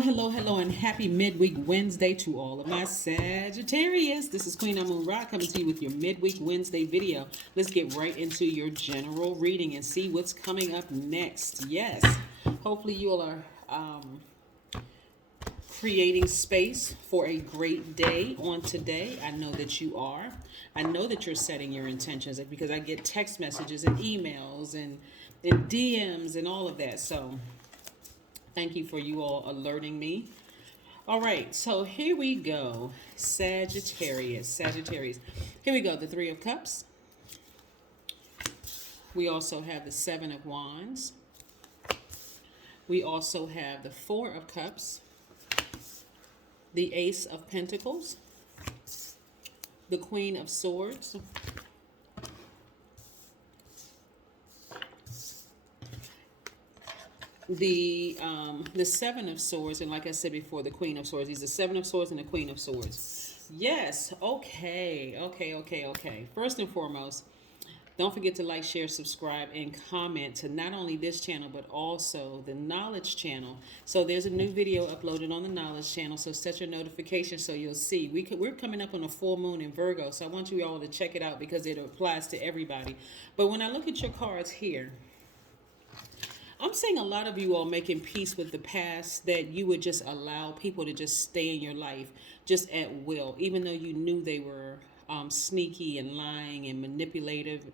Hello, and happy midweek Wednesday to all of my Sagittarius. This is Queen Amun Ra coming to you with your midweek Wednesday video. Let's get right into your general reading and see what's coming up next. Yes, hopefully you all are creating space for a great day on today. I know that you are. I know that you're setting your intentions because I get text messages and emails and DMs and all of that. So thank you for you all alerting me. All right, so here we go. Sagittarius. Here we go. The Three of Cups. We also have the Seven of Wands. We also have the Four of Cups, the Ace of Pentacles, the Queen of Swords, the Seven of Swords, and like I said before, the Queen of Swords. He's the Seven of Swords and the Queen of Swords. Yes, okay. First and foremost, don't forget to like, share, subscribe, and comment to not only this channel, but also the Knowledge channel. So there's a new video uploaded on the Knowledge channel, so set your notifications so you'll see. We're coming up on a full moon in Virgo, so I want you all to check it out because it applies to everybody. But when I look at your cards here, I'm seeing a lot of you all making peace with the past, that you would just allow people to just stay in your life just at will, even though you knew they were sneaky and lying and manipulative,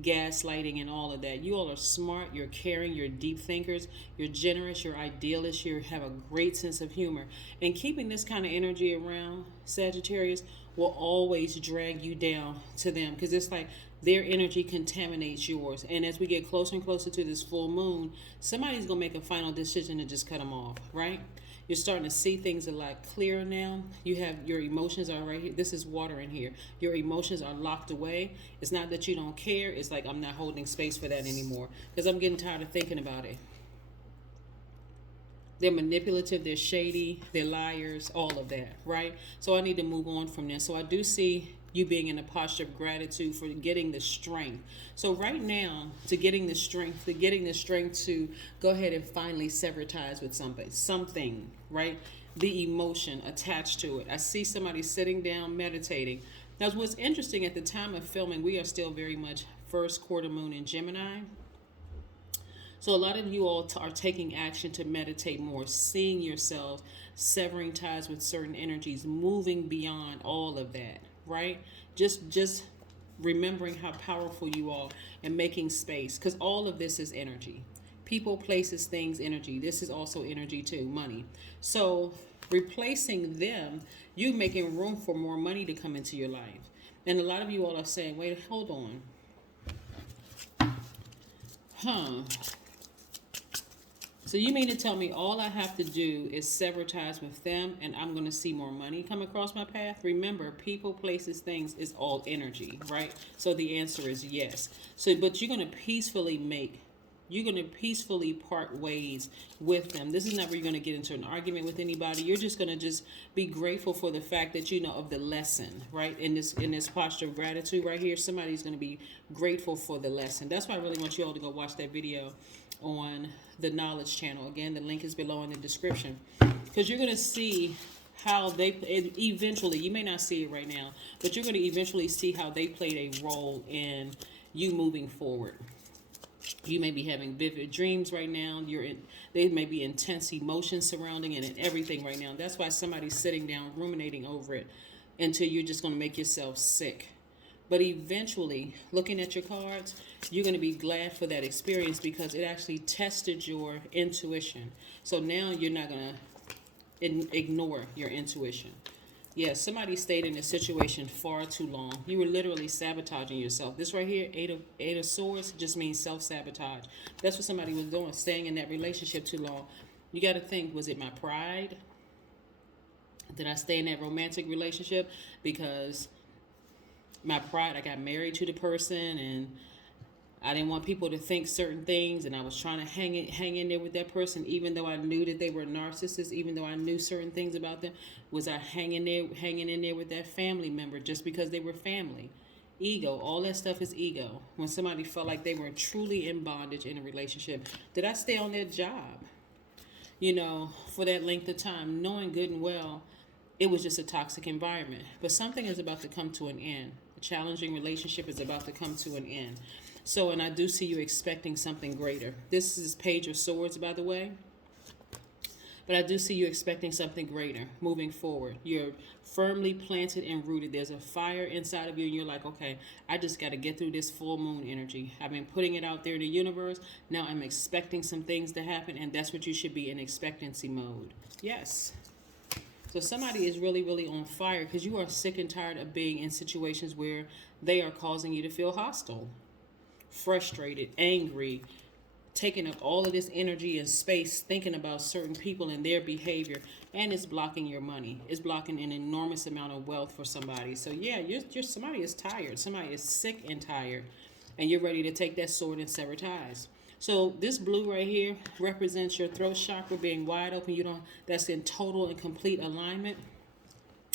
gaslighting and all of that. You all are smart, you're caring, you're deep thinkers, you're generous, you're idealists, you have a great sense of humor. And keeping this kind of energy around, Sagittarius, will always drag you down to them because it's like their energy contaminates yours. And as we get closer and closer to this full moon, somebody's going to make a final decision to just cut them off, right? You're starting to see things a lot clearer now. You have your emotions are right here. This is water in here. Your emotions are locked away. It's not that you don't care. It's like I'm not holding space for that anymore because I'm getting tired of thinking about it. They're manipulative, they're shady, they're liars, all of that, right? So I need to move on from this. So I do see you being in a posture of gratitude for getting the strength. So right now, to getting the strength to go ahead and finally sever ties with something, right? The emotion attached to it. I see somebody sitting down, meditating. Now, what's interesting, at the time of filming, we are still very much first quarter moon in Gemini. So a lot of you all are taking action to meditate more, seeing yourselves, severing ties with certain energies, moving beyond all of that, right? Just remembering how powerful you are and making space, because all of this is energy. People, places, things, energy. This is also energy too, money. So replacing them, you making room for more money to come into your life. And a lot of you all are saying, wait, hold on. So you mean to tell me all I have to do is sever ties with them and I'm going to see more money come across my path? Remember, people, places, things is all energy, right? So the answer is yes. But you're going to peacefully part ways with them. This is not where you're going to get into an argument with anybody. You're just going to just be grateful for the fact that you know of the lesson, right? In this posture of gratitude right here, somebody's going to be grateful for the lesson. That's why I really want you all to go watch that video on the Knowledge channel. Again, the link is below in the description, because you're going to see how eventually, you may not see it right now, but you're going to eventually see how they played a role in you moving forward. You may be having vivid dreams right now. There may be intense emotions surrounding it and everything right now. That's why somebody's sitting down ruminating over it until you're just going to make yourself sick. But eventually, looking at your cards, you're going to be glad for that experience because it actually tested your intuition. So now you're not going to ignore your intuition. Yes, somebody stayed in a situation far too long. You were literally sabotaging yourself. This right here, Eight of Swords, just means self-sabotage. That's what somebody was doing, staying in that relationship too long. You got to think, was it my pride? Did I stay in that romantic relationship because my pride, I got married to the person and I didn't want people to think certain things, and I was trying to hang in there with that person, even though I knew that they were narcissists, even though I knew certain things about them. Was I hanging in there with that family member just because they were family? Ego, all that stuff is ego. When somebody felt like they were truly in bondage in a relationship. Did I stay on that job? for that length of time, knowing good and well it was just a toxic environment. But something is about to come to an end. A challenging relationship is about to come to an end. So, and I do see you expecting something greater. This is Page of Swords, by the way. But I do see you expecting something greater moving forward. You're firmly planted and rooted. There's a fire inside of you, and you're like, okay, I just got to get through this full moon energy. I've been putting it out there in the universe. Now I'm expecting some things to happen, and that's what you should be in expectancy mode. Yes. So somebody is really, really on fire because you are sick and tired of being in situations where they are causing you to feel hostile, frustrated, angry, taking up all of this energy and space thinking about certain people and their behavior, and it's blocking your money. It's blocking an enormous amount of wealth for somebody. So yeah, you're somebody is tired. Somebody is sick and tired, and you're ready to take that sword and sever ties. So this blue right here represents your throat chakra being wide open. That's in total and complete alignment.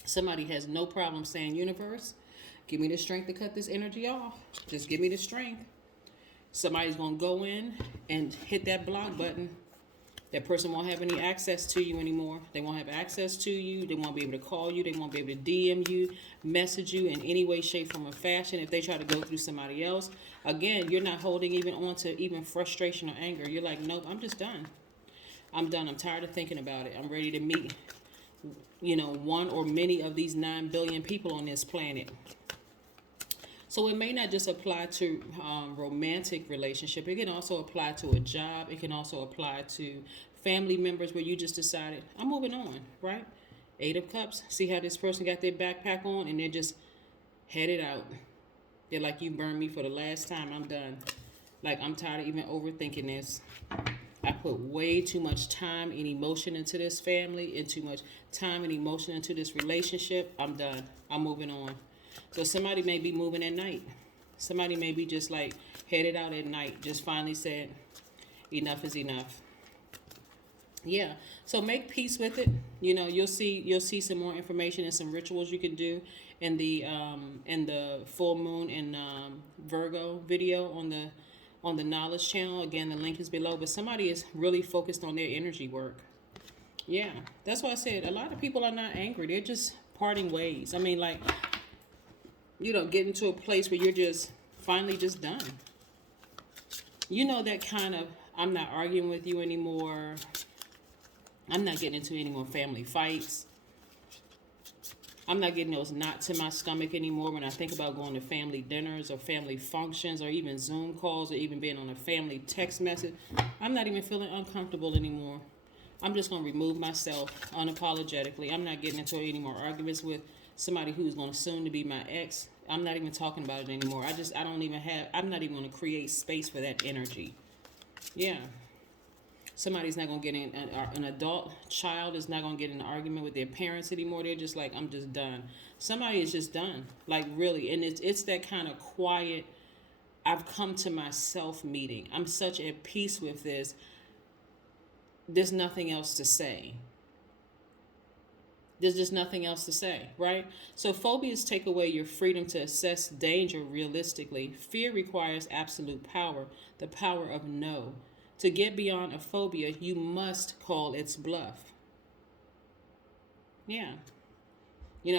Somebody has no problem saying, universe, give me the strength to cut this energy off. Just give me the strength. Somebody's going to go in and hit that block button. That person won't have any access to you anymore. They won't have access to you. They won't be able to call you. They won't be able to DM you, message you in any way, shape, form, or fashion. If they try to go through somebody else, again, you're not holding even on to even frustration or anger. You're like, nope, I'm just done. I'm done. I'm tired of thinking about it. I'm ready to meet, one or many of these 9 billion people on this planet. So it may not just apply to romantic relationship. It can also apply to a job. It can also apply to family members where you just decided, I'm moving on, right? 8 of Cups. See how this person got their backpack on and they're just headed out. They're like, you burned me for the last time. I'm done. Like, I'm tired of even overthinking this. I put way too much time and emotion into this family and too much time and emotion into this relationship. I'm done. I'm moving on. So somebody may be moving at night. Somebody may be just like headed out at night. Just finally said, enough is enough. Yeah. So make peace with it. You'll see some more information and some rituals you can do in the full moon and Virgo video on the knowledge channel. Again, the link is below. But somebody is really focused on their energy work. Yeah. That's why I said a lot of people are not angry. They're just parting ways. I mean, like, getting to a place where you're just finally just done. That kind of, I'm not arguing with you anymore. I'm not getting into any more family fights. I'm not getting those knots in my stomach anymore when I think about going to family dinners or family functions or even Zoom calls or even being on a family text message. I'm not even feeling uncomfortable anymore. I'm just going to remove myself unapologetically. I'm not getting into any more arguments with somebody who's going to soon to be my ex. I'm not even talking about it anymore. I'm not even going to create space for that energy. Yeah. Somebody's not going to get in, an adult child is not going to get in an argument with their parents anymore. They're just like, I'm just done. Somebody is just done. Like, really. And it's that kind of quiet, I've come to myself meeting. I'm such at peace with this. There's nothing else to say. There's just nothing else to say, right? So phobias take away your freedom to assess danger realistically. Fear requires absolute power, the power of no. To get beyond a phobia, you must call its bluff. Yeah.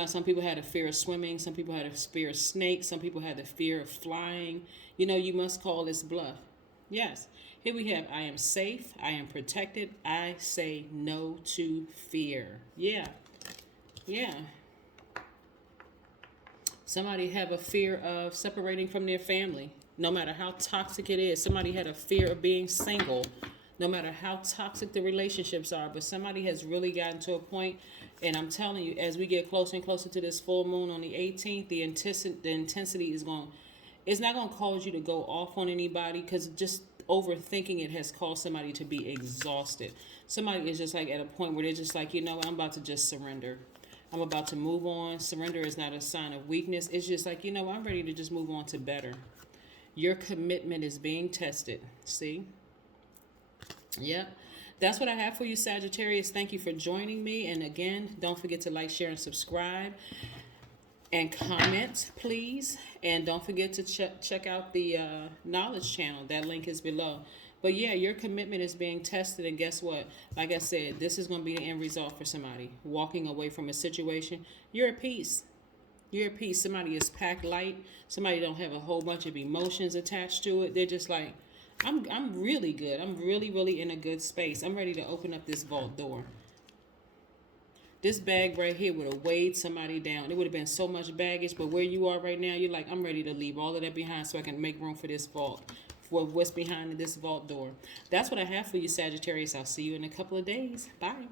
Some people had a fear of swimming. Some people had a fear of snakes. Some people had the fear of flying. You must call its bluff. Yes. Here we have, I am safe. I am protected. I say no to fear. Yeah. Yeah. Somebody have a fear of separating from their family, no matter how toxic it is. Somebody had a fear of being single, no matter how toxic the relationships are. But somebody has really gotten to a point, and I'm telling you, as we get closer and closer to this full moon on the 18th, the intensity is it's not going to cause you to go off on anybody, because just overthinking it has caused somebody to be exhausted. Somebody is just like at a point where they're just like, I'm about to just surrender. I'm about to move on. Surrender is not a sign of weakness. It's just like, I'm ready to just move on to better. Your commitment is being tested. See? Yep. That's what I have for you, Sagittarius. Thank you for joining me. And again, don't forget to like, share, and subscribe. And comment, please. And don't forget to check out the Knowledge channel. That link is below. But yeah, your commitment is being tested, and guess what? Like I said, this is going to be the end result for somebody walking away from a situation. You're at peace. You're at peace. Somebody is packed light. Somebody don't have a whole bunch of emotions attached to it. They're just like, I'm really good. I'm really in a good space. I'm ready to open up this vault door. This bag right here would have weighed somebody down. It would have been so much baggage, but where you are right now, you're like, I'm ready to leave all of that behind so I can make room for this vault, for what's behind this vault door. That's what I have for you, Sagittarius. I'll see you in a couple of days. Bye.